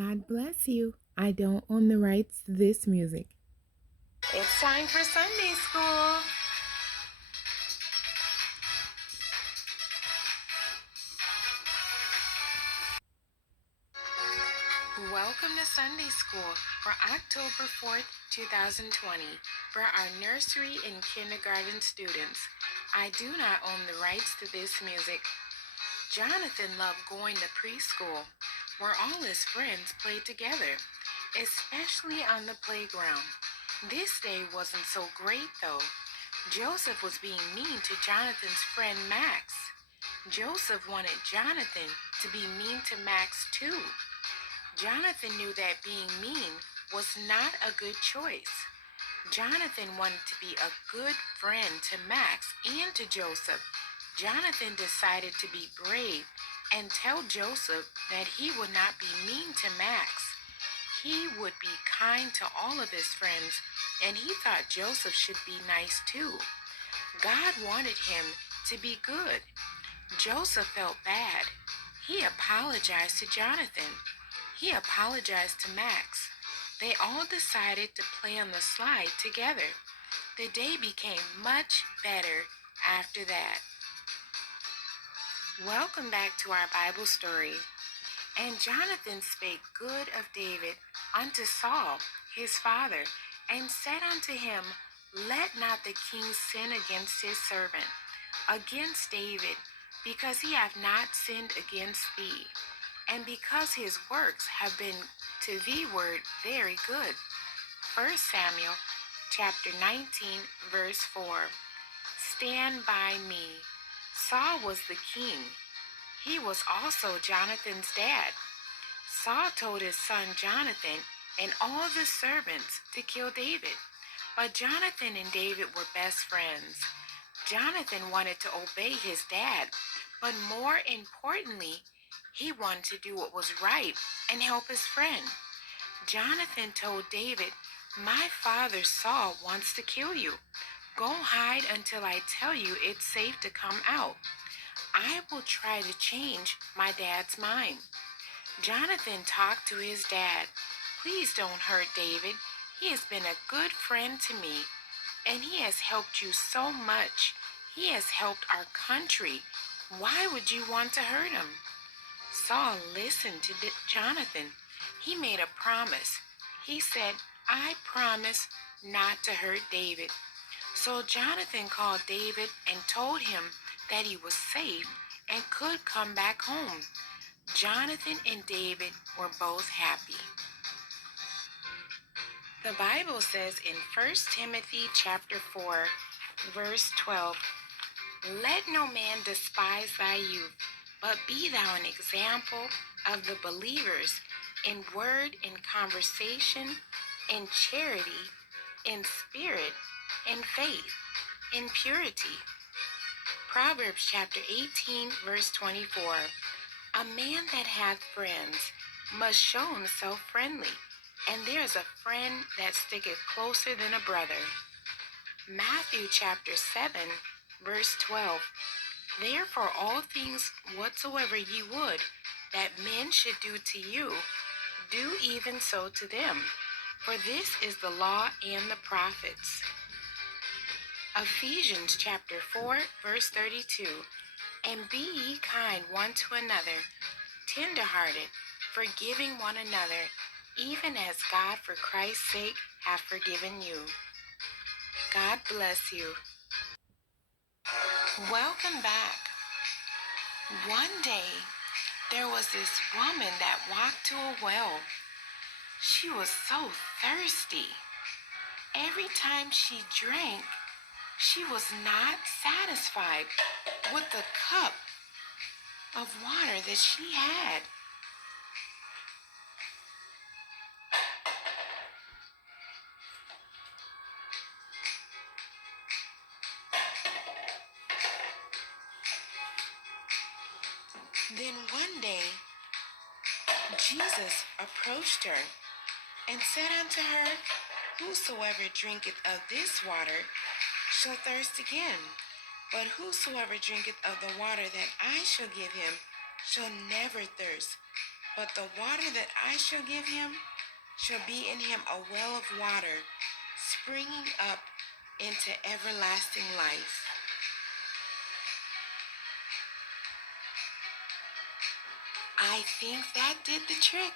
God bless you. I don't own the rights to this music. It's time for Sunday school. Welcome to Sunday School for October 4th, 2020 for our nursery and kindergarten students. I do not own the rights to this music. Jonathan loved going to preschool, where all his friends played together, especially on the playground. This day wasn't so great though. Joseph was being mean to Jonathan's friend Max. Joseph wanted Jonathan to be mean to Max too. Jonathan knew that being mean was not a good choice. Jonathan wanted to be a good friend to Max and to Joseph. Jonathan decided to be brave and tell Joseph that he would not be mean to Max. He would be kind to all of his friends, and he thought Joseph should be nice too. God wanted him to be good. Joseph felt bad. He apologized to Jonathan. He apologized to Max. They all decided to play on the slide together. The day became much better after that. Welcome back to our Bible story. And Jonathan spake good of David unto Saul, his father, and said unto him, Let not the king sin against his servant, against David, because he hath not sinned against thee, and because his works have been to thee word very good. 1 Samuel chapter 19, verse 4. Stand by me. Saul was the king. He was also Jonathan's dad. Saul told his son Jonathan and all the servants to kill David. But Jonathan and David were best friends. Jonathan wanted to obey his dad, but more importantly, he wanted to do what was right and help his friend. Jonathan told David, My father Saul wants to kill you. Go hide until I tell you it's safe to come out. I will try to change my dad's mind. Jonathan talked to his dad. Please don't hurt David. He has been a good friend to me, and he has helped you so much. He has helped our country. Why would you want to hurt him? Saul listened to Jonathan. He made a promise. He said, I promise not to hurt David. So Jonathan called David and told him that he was safe and could come back home. Jonathan and David were both happy. The Bible says in 1 Timothy chapter 4, verse 12, Let no man despise thy youth, but be thou an example of the believers in word, in conversation, in charity, in spirit, in faith, in purity. Proverbs chapter 18, verse 24. A man that hath friends must show himself friendly, and there is a friend that sticketh closer than a brother. Matthew chapter 7, verse 12. Therefore all things whatsoever ye would that men should do to you, do even so to them. For this is the law and the prophets. Ephesians chapter 4, verse 32. And be ye kind one to another, tender-hearted, forgiving one another, even as God for Christ's sake hath forgiven you. God bless you. Welcome back. One day, there was this woman that walked to a well. She was so thirsty. Every time she drank, she was not satisfied with the cup of water that she had. Then one day, Jesus approached her and said unto her, Whosoever drinketh of this water shall thirst again, but whosoever drinketh of the water that I shall give him shall never thirst. But the water that I shall give him shall be in him a well of water, springing up into everlasting life." I think that did the trick.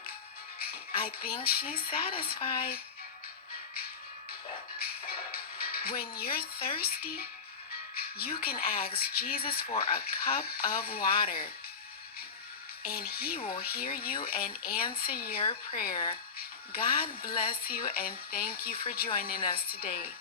I think she's satisfied. When you're thirsty, you can ask Jesus for a cup of water, and he will hear you and answer your prayer. God bless you, and thank you for joining us today.